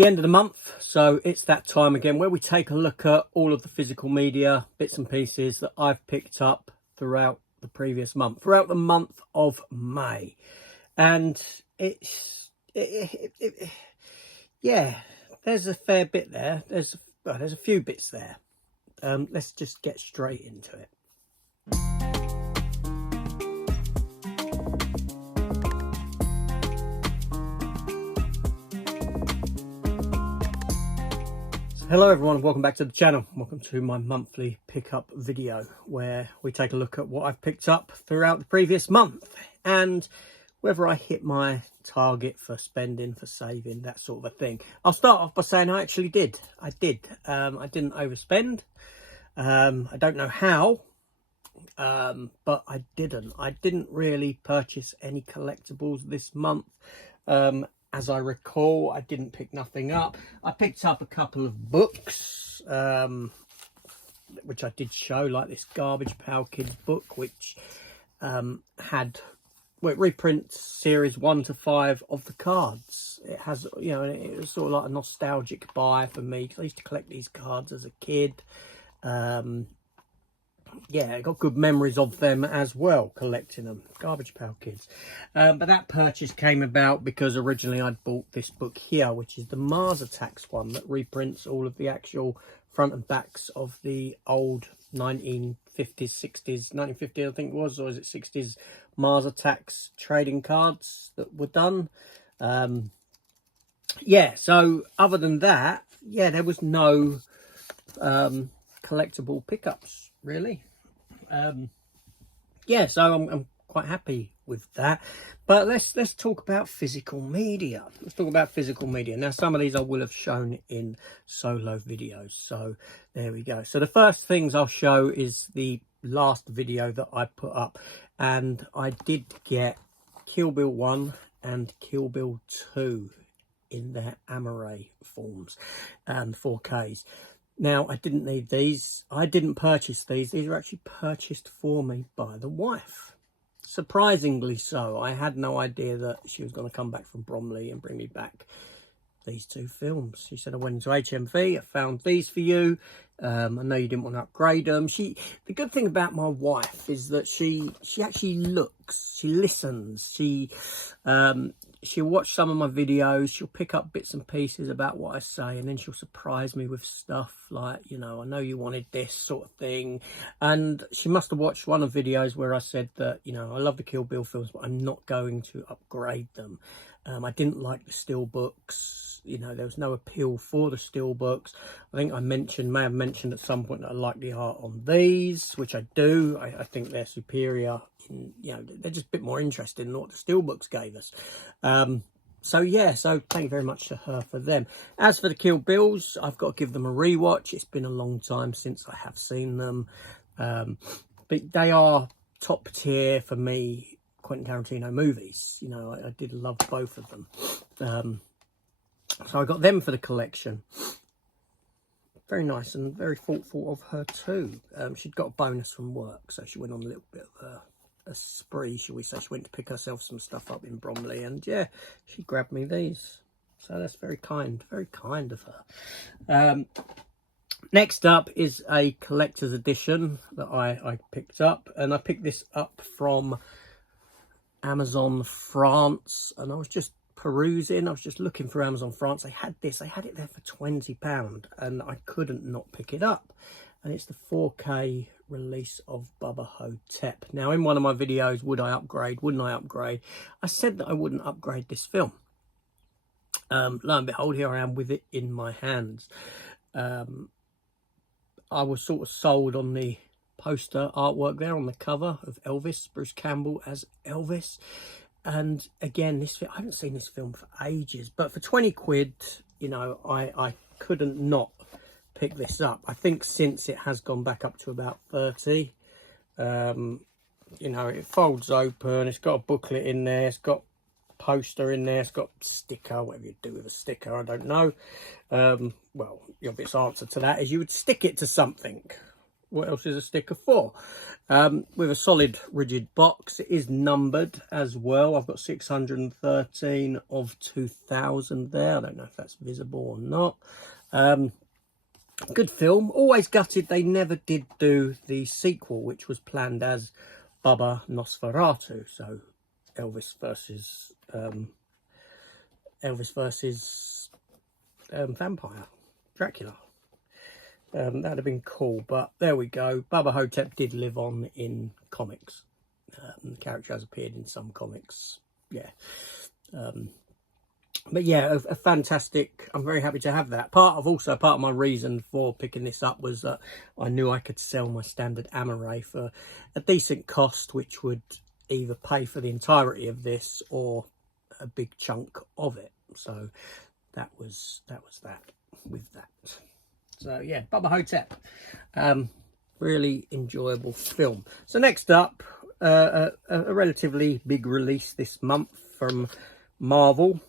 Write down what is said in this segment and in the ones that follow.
the end of the month, so it's that time again where we take a look at all of the physical media, bits and pieces that I've picked up throughout the previous month, throughout the month of May. And yeah, there's a fair bit there. There's a few bits there. Let's just get straight into it. Hello everyone and welcome back to the channel. Welcome to my monthly pickup video where we take a look at what I've picked up throughout the previous month and whether I hit my target for spending, for saving, that sort of a thing. I'll start off by saying I actually did. I did. I didn't overspend. I don't know how, but I didn't. I didn't really purchase any collectibles this month. As I recall, I didn't pick nothing up. I picked up a couple of books, which I did show, like this Garbage Pail Kids book, which it reprints series 1 to 5 of the cards. It has, you know, it was sort of like a nostalgic buy for me, because I used to collect these cards as a kid. Yeah, I got good memories of them as well, collecting them. Garbage Pail Kids. But that purchase came about because originally I'd bought this book here, which is the Mars Attacks one, that reprints all of the actual front and backs of the old 1950s, 60s, 1950 I think it was, or is it 60s Mars Attacks trading cards that were done. Yeah, so other than that, yeah, there was no collectible pickups really. Yeah, so I'm quite happy with that. But let's talk about physical media. Let's talk about physical media. Now, some of these I will have shown in solo videos, so there we go. So the first things I'll show is the last video that I put up, and I did get Kill Bill 1 and Kill Bill 2 in their Amaray forms and 4Ks. Now, I didn't need these. I didn't purchase these. These were actually purchased for me by the wife. Surprisingly so. I had no idea that she was going to come back from Bromley and bring me back these two films. She said, I went into HMV, I found these for you. I know you didn't want to upgrade them. The good thing about my wife is that she actually looks, she listens, she'll watch some of my videos, she'll pick up bits and pieces about what I say, and then she'll surprise me with stuff like, you know, I know you wanted this sort of thing. And she must have watched one of the videos where I said that, you know, I love the Kill Bill films, but I'm not going to upgrade them. I didn't like the steelbooks. You know, there was no appeal for the steelbooks. I think I may have mentioned at some point that I like the art on these, which I do. I think they're superior. You know, they're just a bit more interesting than what the steelbooks gave us. So yeah, so thank you very much to her for them. As for the Kill Bills, I've got to give them a rewatch. It's been a long time since I have seen them, but they are top tier for me Quentin Tarantino movies. You know, I did love both of them. So I got them for the collection. Very nice and very thoughtful of her too. She'd got a bonus from work, so she went on a little bit of a spree, shall we say. She went to pick herself some stuff up in Bromley, and yeah, she grabbed me these. So that's very kind of her. Next up is a collector's edition that I picked up, and I picked this up from Amazon France, and I was just perusing, I was just looking for Amazon France. They had this, they had it there for £20, and I couldn't not pick it up. And it's the 4K release of Bubba Ho-tep. Now, in one of my videos, would I upgrade, wouldn't I upgrade, I said that I wouldn't upgrade this film. Lo and behold, here I am with it in my hands. I was sort of sold on the poster artwork there on the cover of Elvis, Bruce Campbell as Elvis. And again, I haven't seen this film for ages, but for 20 quid, you know, I couldn't not pick this up. I think since it has gone back up to about 30. You know, it folds open, it's got a booklet in there, it's got poster in there, it's got sticker, whatever you do with a sticker, I don't know. Well, the obvious answer to that is you would stick it to something. what else is a sticker for? With a solid rigid box. It is numbered as well. I've got 613 of 2000 there. I don't know if that's visible or not. Good film. Always gutted they never did do the sequel, which was planned as Bubba Nosferatu. So Elvis versus vampire Dracula. That'd have been cool, but there we go. Bubba Ho-tep did live on in comics. The character has appeared in some comics. Yeah. But yeah, a fantastic. I'm very happy to have that. Part of my reason for picking this up was that I knew I could sell my standard Amaray for a decent cost, which would either pay for the entirety of this or a big chunk of it. So that was that with that. So yeah, Bubba Ho-tep, really enjoyable film. So next up, a relatively big release this month from Marvel.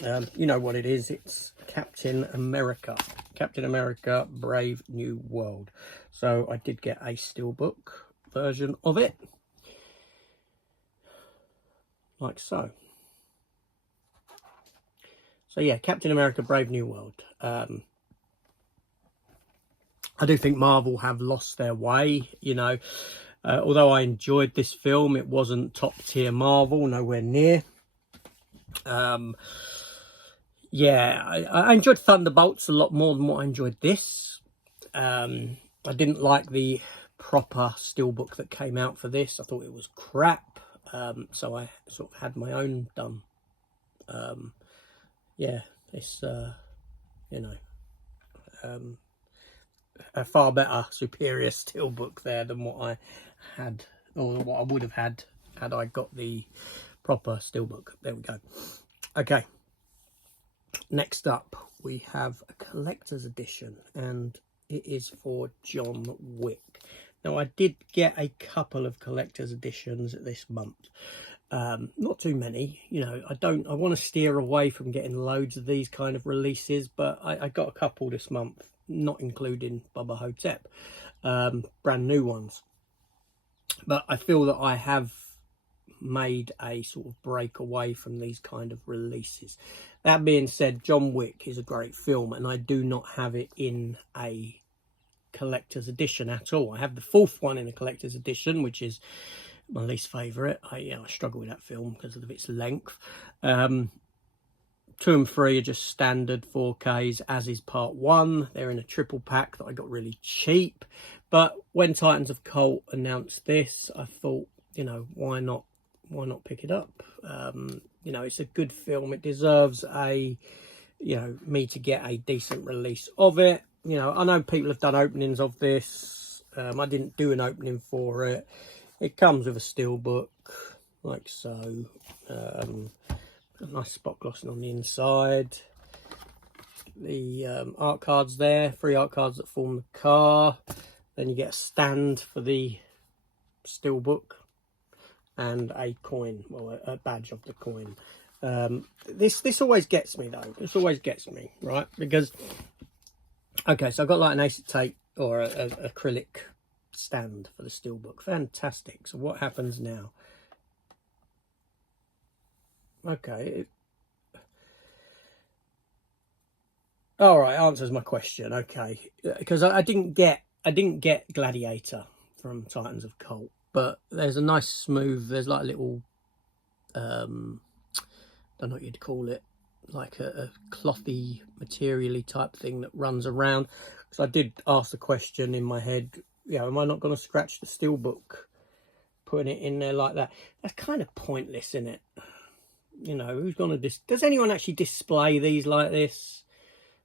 You know what it is. It's Captain America. Captain America Brave New World. So I did get a steelbook version of it. Like so. So yeah, Captain America Brave New World. I do think Marvel have lost their way, you know. Although I enjoyed this film, it wasn't top tier Marvel, nowhere near. Yeah, I enjoyed Thunderbolts a lot more than what I enjoyed this. I didn't like the proper steelbook that came out for this. I thought it was crap. So I sort of had my own done. Yeah, it's, you know, a far better, superior steelbook there than what I had, or what I would have had I got the proper steelbook. There we go. Okay. Next up, we have a collector's edition, and it is for John Wick. Now, I did get a couple of collector's editions this month. Not too many, you know. I want to steer away from getting loads of these kind of releases, but I got a couple this month, not including Bubba Ho-tep, brand new ones. But I feel that I have made a sort of break away from these kind of releases. That being said, John Wick is a great film, and I do not have it in a collector's edition at all. I have the fourth one in a collector's edition, which is my least favourite. I struggle with that film because of its length. 2 and 3 are just standard 4Ks, as is part 1. They're in a triple pack that I got really cheap. But when Titans of Cult announced this, I thought, you know, why not pick it up? You know, it's a good film. It deserves me to get a decent release of it. You know, I know people have done openings of this. I didn't do an opening for it. It comes with a steelbook, like so. Got a nice spot glossing on the inside. The art cards there, 3 art cards that form the car. Then you get a stand for the steelbook and a coin, well, a badge of the coin. This always gets me though. This always gets me, right? Because okay, so I've got like an acetate or a acrylic stand for the steelbook. Fantastic. So what happens now? Okay. All right, answers my question. Okay, because I didn't get Gladiator from Titans of Cult, but there's a nice smooth. There's like a little, don't know what you'd call it, like a clothy, materially type thing that runs around. Because I did ask the question in my head, you know, am I not going to scratch the steelbook putting it in there like that? That's kind of pointless, isn't it? You know, who's going to does anyone actually display these like this?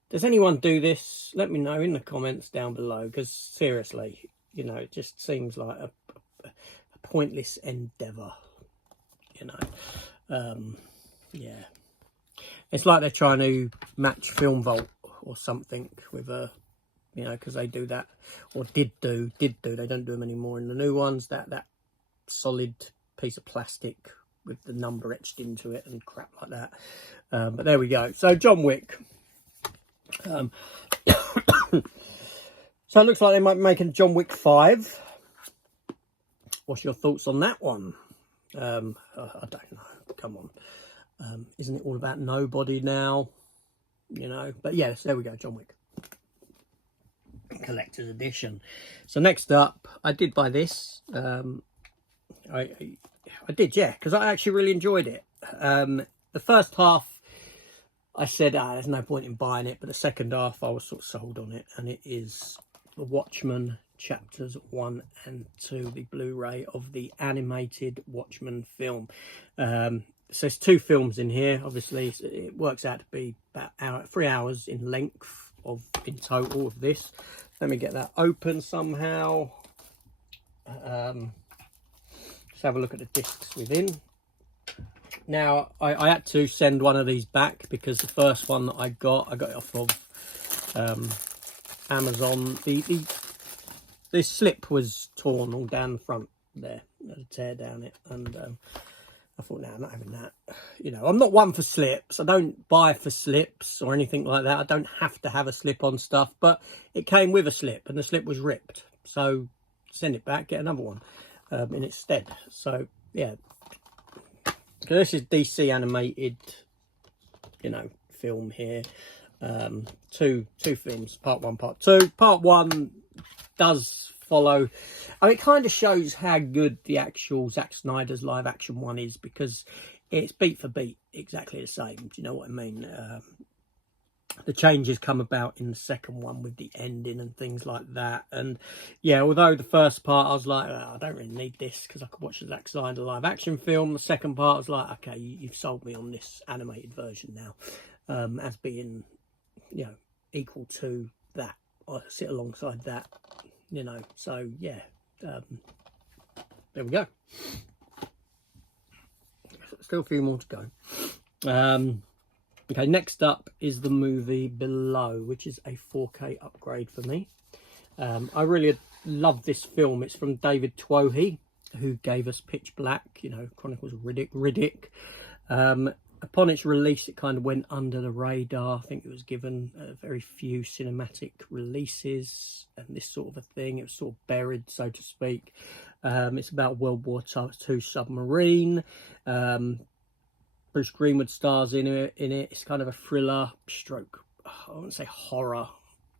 Does anyone do this? Let me know in the comments down below, because seriously, you know, it just seems like a pointless endeavour, you know. Yeah, it's like they're trying to match Film Vault or something with a, you know, because they do that, or did do, they don't do them anymore in the new ones, that solid piece of plastic with the number etched into it and crap like that. But there we go. So John Wick. So So it looks like they might be making John Wick 5. What's your thoughts on that one? I don't know. Come on. Isn't it all about nobody now? You know, but yes, there we go, John Wick. Collector's edition. So next up, I did buy this. I did, yeah, because I actually really enjoyed it. The first half, I said, there's no point in buying it, but the second half, I was sort of sold on it, and it is the Watchmen chapters 1 and 2, the Blu-ray of the animated Watchmen film. So there's 2 films in here. Obviously, it works out to be about 3 hours in length in total of this. Let me get that open somehow. Let's have a look at the discs within. Now, I had to send one of these back because the first one that I got it off of Amazon. The slip was torn all down the front there. I had to tear down it, and I thought, no, I'm not having that. You know, I'm not one for slips. I don't buy for slips or anything like that. I don't have to have a slip on stuff, but it came with a slip, and the slip was ripped. So send it back, get another one in its stead. So yeah, so this is DC animated, you know, film here. Two films, part 1, part 2. Part 1 does follow. I mean, it kind of shows how good the actual Zack Snyder's live action one is, because it's beat for beat exactly the same. Do you know what I mean? The changes come about in the second one with the ending and things like that. And yeah, although the first part I was like, I don't really need this because I could watch the Zack Snyder live action film. The second part I was like, okay, you've sold me on this animated version now, as being, you know, equal to that, or sit alongside that, you know. So yeah, there we go. Still a few more to go. Okay, next up is the movie Below, which is a 4K upgrade for me. I really love this film. It's from David Twohy, who gave us Pitch Black, you know, Chronicles of Riddick. Upon its release, it kind of went under the radar. I think it was given very few cinematic releases and this sort of a thing. It was sort of buried, so to speak. It's about World War II submarine. Bruce Greenwood stars in it. It's kind of a thriller stroke, I wouldn't say horror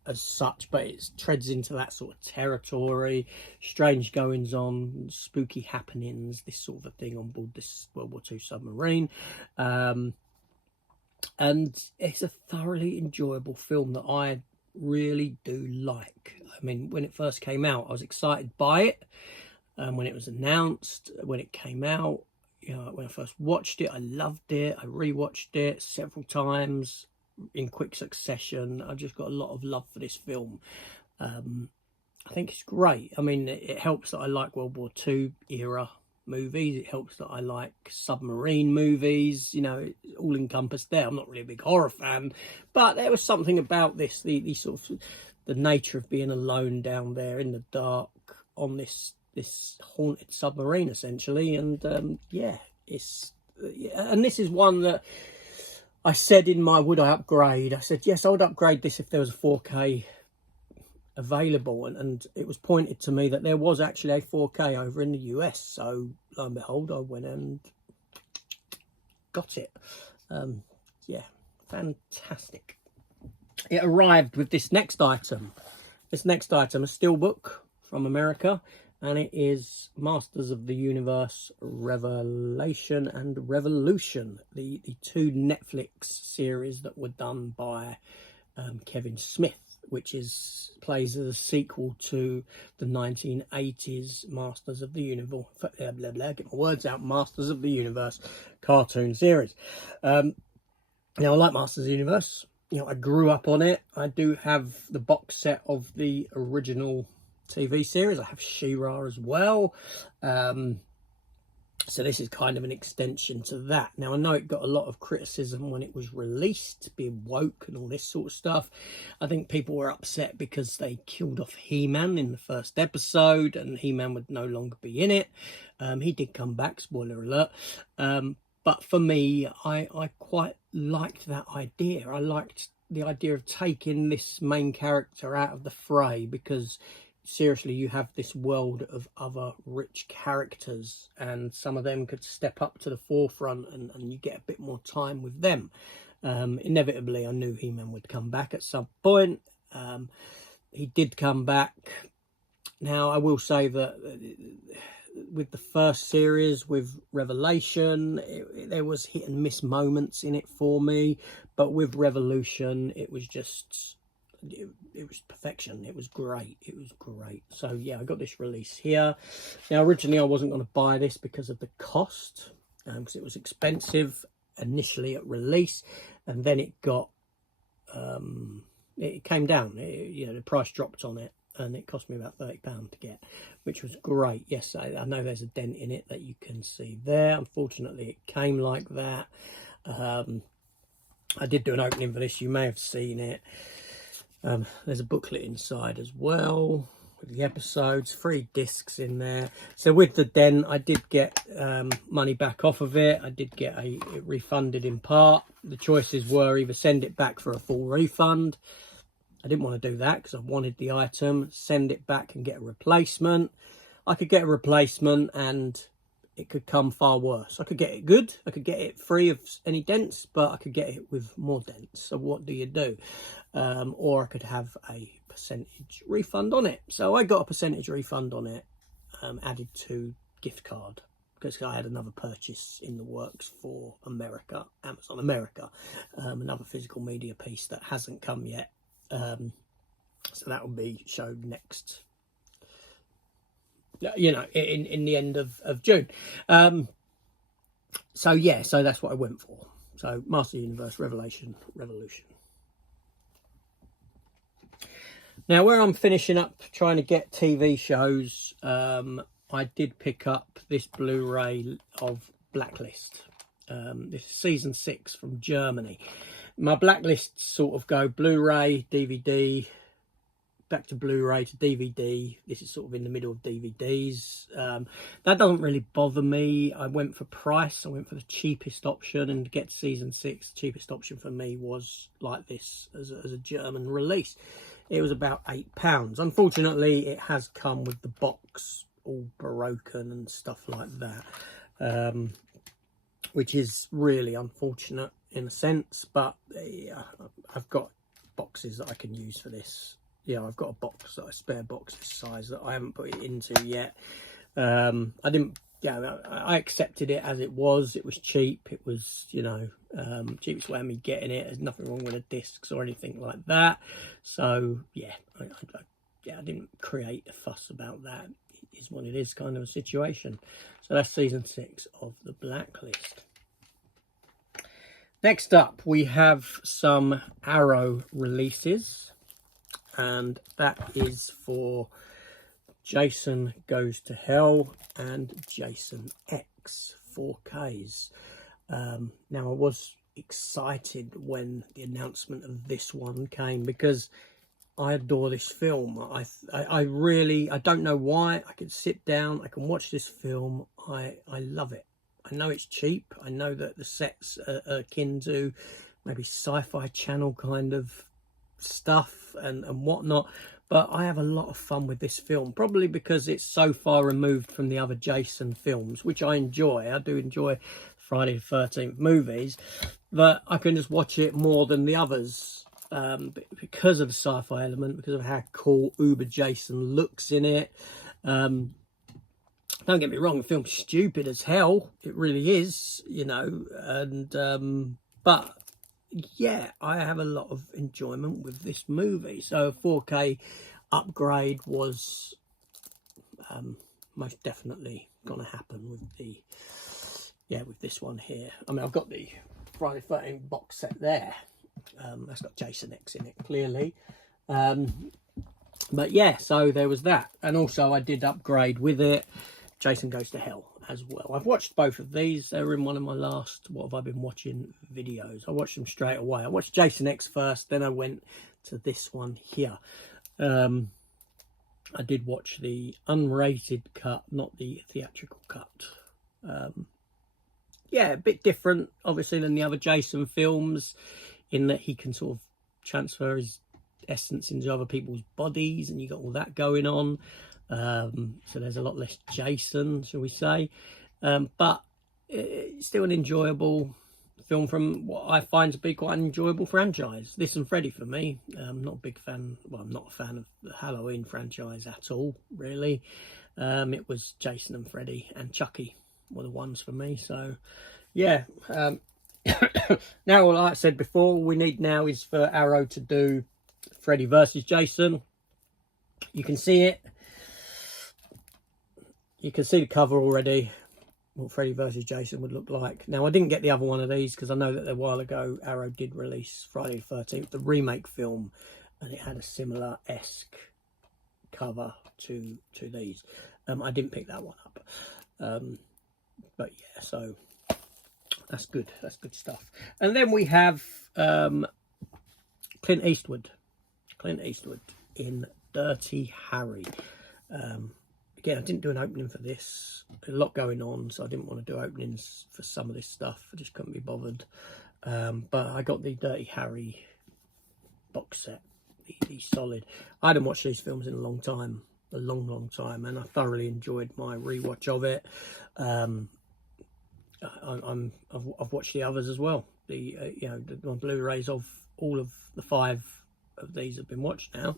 as such, but it treads into that sort of territory. Strange goings on, spooky happenings, this sort of a thing on board this World War II submarine. And it's a thoroughly enjoyable film that I really do like. I mean, when it first came out, I was excited by it. When it was announced, when it came out, you know, when I first watched it, I loved it. I rewatched it several times in quick succession. I've just got a lot of love for this film. I think it's great. I mean, it helps that I like World War II era movies. It helps that I like submarine movies. You know, it's all encompassed there. I'm not really a big horror fan, but there was something about this, the sort of the nature of being alone down there in the dark on this haunted submarine, essentially. And yeah, and this is one that I said in my would I upgrade, I said yes, I would upgrade this if there was a 4K available, and it was pointed to me that there was actually a 4K over in the US. So lo and behold, I went and got it. Yeah, fantastic. It arrived with this next item, a steelbook from America, and it is Masters of the Universe Revelation and Revolution, the 2 Netflix series that were done by Kevin Smith, which plays as a sequel to the 1980s Masters of the Universe, get my words out, Masters of the Universe cartoon series. Now, I like Masters of the Universe. You know, I grew up on it. I do have the box set of the original TV series. I have She-Ra as well. So this is kind of an extension to that. Now, I know it got a lot of criticism when it was released, being woke and all this sort of stuff. I think people were upset because they killed off He-Man in the first episode, and He-Man would no longer be in it. He did come back, spoiler alert. But for me, I quite liked that idea. I liked the idea of taking this main character out of the fray, because seriously, you have this world of other rich characters, and some of them could step up to the forefront, and you get a bit more time with them. Inevitably, I knew He-Man would come back at some point. He did come back. Now, I will say that with the first series, with Revelation, there was hit and miss moments in it for me. But with Revolution, it was just, it was perfection. It was great. It was great. So, yeah, I got this release here. Now, originally, I wasn't going to buy this because of the cost, because it was expensive initially at release. And then it got, it came down. You know, the price dropped on it. And it cost me about £30 to get, which was great. Yes, I know there's a dent in it that you can see there. Unfortunately, it came like that. I did do an opening for this. You may have seen it. There's a booklet inside as well with the episodes, 3 discs in there. So with the dent, I did get money back off of it. I did get it refunded in part. The choices were either send it back for a full refund. I didn't want to do that because I wanted the item, send it back and get a replacement. I could get a replacement and it could come far worse. I could get it good. I could get it free of any dents, but I could get it with more dents. So what do you do? Or I could have a percentage refund on it. So I got a percentage refund on it, added to gift card, because I had another purchase in the works for America, Amazon America, another physical media piece that hasn't come yet. So that will be showed next, you know, in the end of June. So yeah, so that's what I went for. So Master Universe, Revelation, Revolution. Now, where I'm finishing up trying to get TV shows, I did pick up this Blu-ray of Blacklist. This is season 6 from Germany. My Blacklist sort of go Blu-ray, DVD, back to Blu-ray to DVD. This is sort of in the middle of DVDs. That doesn't really bother me. I went for price. I went for the cheapest option, and to get season 6, the cheapest option for me was like this as a German release. It was about £8. Unfortunately, it has come with the box all broken and stuff like that, which is really unfortunate in a sense, but yeah, I've got boxes that I can use for this. Yeah, I've got a box, a spare box this size that I haven't put it into yet. I didn't, yeah, I accepted it as it was. It was cheap. It was, you know, cheapest way of me getting it. There's nothing wrong with the discs or anything like that. So yeah, I didn't create a fuss about that. It is what it is, kind of a situation. So that's season 6 of the Blacklist. Next up, we have some Arrow releases, and that is for Jason Goes to Hell and Jason X 4Ks. Now, I was excited when the announcement of this one came because I adore this film. I really, I don't know why. I can sit down, I can watch this film. I love it. I know it's cheap. I know that the sets are akin to maybe Sci-Fi Channel kind of stuff and whatnot. But I have a lot of fun with this film, probably because it's so far removed from the other Jason films, which I enjoy. I do enjoy Friday the 13th movies, but I can just watch it more than the others because of the sci-fi element, because of how cool Uber Jason looks in it. Don't get me wrong, the film's stupid as hell. It really is, you know, and but yeah, I have a lot of enjoyment with this movie. So a 4K upgrade was most definitely going to happen with the, yeah, with this one here. I mean, I've got the Friday the 13th box set there. That's got Jason X in it, clearly. But yeah, so there was that. And also I did upgrade with it Jason Goes to Hell as well. I've watched both of these. They were in one of my last What Have I Been Watching videos. I watched them straight away. I watched Jason X first, then I went to this one here. I did watch the unrated cut, not the theatrical cut. Yeah, a bit different, obviously, than the other Jason films, in that he can sort of transfer his essence into other people's bodies, and you got all that going on. So there's a lot less Jason, shall we say, but it's still an enjoyable film from what I find to be quite an enjoyable franchise. This and Freddy for me. I'm not a big fan. Well, I'm not a fan of the Halloween franchise at all, really. It was Jason and Freddy and Chucky were the ones for me. So, yeah. Now, like I said before, all we need now is for Arrow to do Freddy versus Jason. You can see it. You can see the cover already, what Freddy versus Jason would look like. Now, I didn't get the other one of these because I know that a while ago Arrow did release Friday the 13th, the remake film, and it had a similar-esque cover to these. I didn't pick that one up. But yeah, so that's good. That's good stuff. And then we have Clint Eastwood. Clint Eastwood in Dirty Harry. Again, I didn't do an opening for this. A lot going on, so I didn't want to do openings for some of this stuff. I just couldn't be bothered. But I got the Dirty Harry box set. He's solid. I hadn't watched these films in a long time. A long time. And I thoroughly enjoyed my rewatch of it. I've watched the others as well. My Blu-rays of all of the 5 of these have been watched now.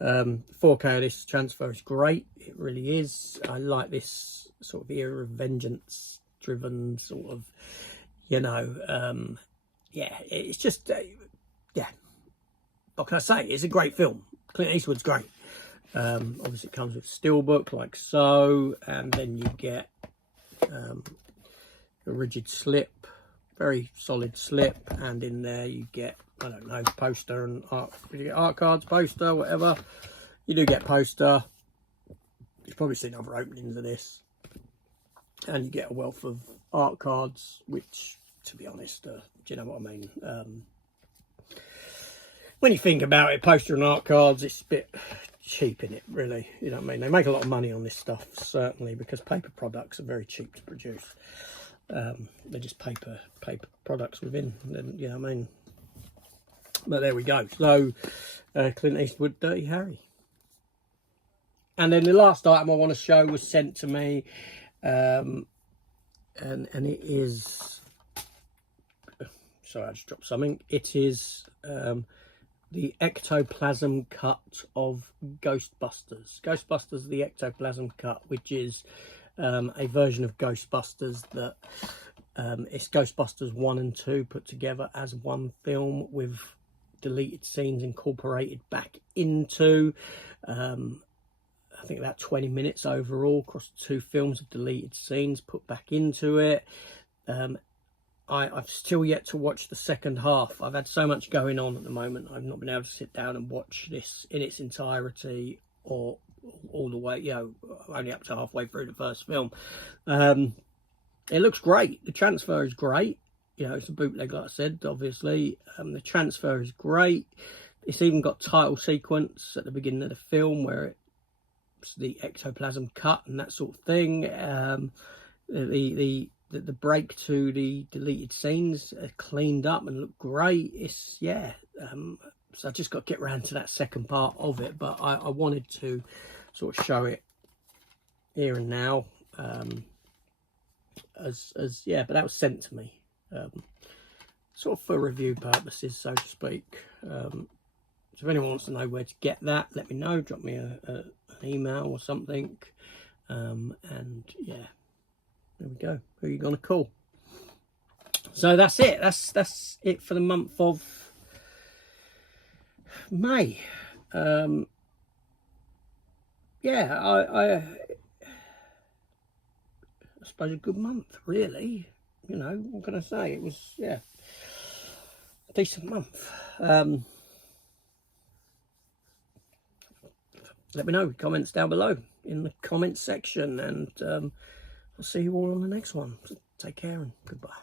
4K of this transfer is great. It really is. I like this sort of era of vengeance driven sort of, yeah, it's just, yeah. What can I say? It's a great film. Clint Eastwood's great. Obviously it comes with steelbook like so, and then you get a rigid slip, very solid slip, and in there you get, I don't know, poster and art. You get art cards, poster, whatever. You do get poster. You've probably seen other openings of this. And you get a wealth of art cards, which, to be honest, do you know what I mean? When you think about it, poster and art cards, it's a bit cheap in it, really. You know what I mean? They make a lot of money on this stuff, certainly, because paper products are very cheap to produce. They're just paper products within, you know what I mean? But there we go. So, Clint Eastwood, Dirty Harry. And then the last item I want to show was sent to me. And it is... Sorry, I just dropped something. It is the Ectoplasm cut of Ghostbusters. Ghostbusters, the Ectoplasm cut, which is a version of Ghostbusters that... it's Ghostbusters 1 and 2 put together as one film with deleted scenes incorporated back into, I think about 20 minutes overall across 2 films of deleted scenes put back into it. I've still yet to watch the second half. I've had so much going on at the moment. I've not been able to sit down and watch this in its entirety or all the way, only up to halfway through the first film. It looks great. The transfer is great. It's a bootleg, like I said, obviously. The transfer is great. It's even got title sequence at the beginning of the film where it's the ectoplasm cut and that sort of thing. The break to the deleted scenes are cleaned up and look great. It's, yeah. So I just got to get around to that second part of it. But I wanted to sort of show it here and now. Yeah, but that was sent to me sort of for review purposes, so to speak. So if anyone wants to know where to get that, let me know. Drop me an email or something. And yeah, there we go. Who are you gonna call? So that's it. That's it for the month of May. Yeah, I suppose a good month, really. What can I say? It was, yeah, a decent month. Let me know, comments down below in the comments section, and I'll see you all on the next one. So take care and goodbye.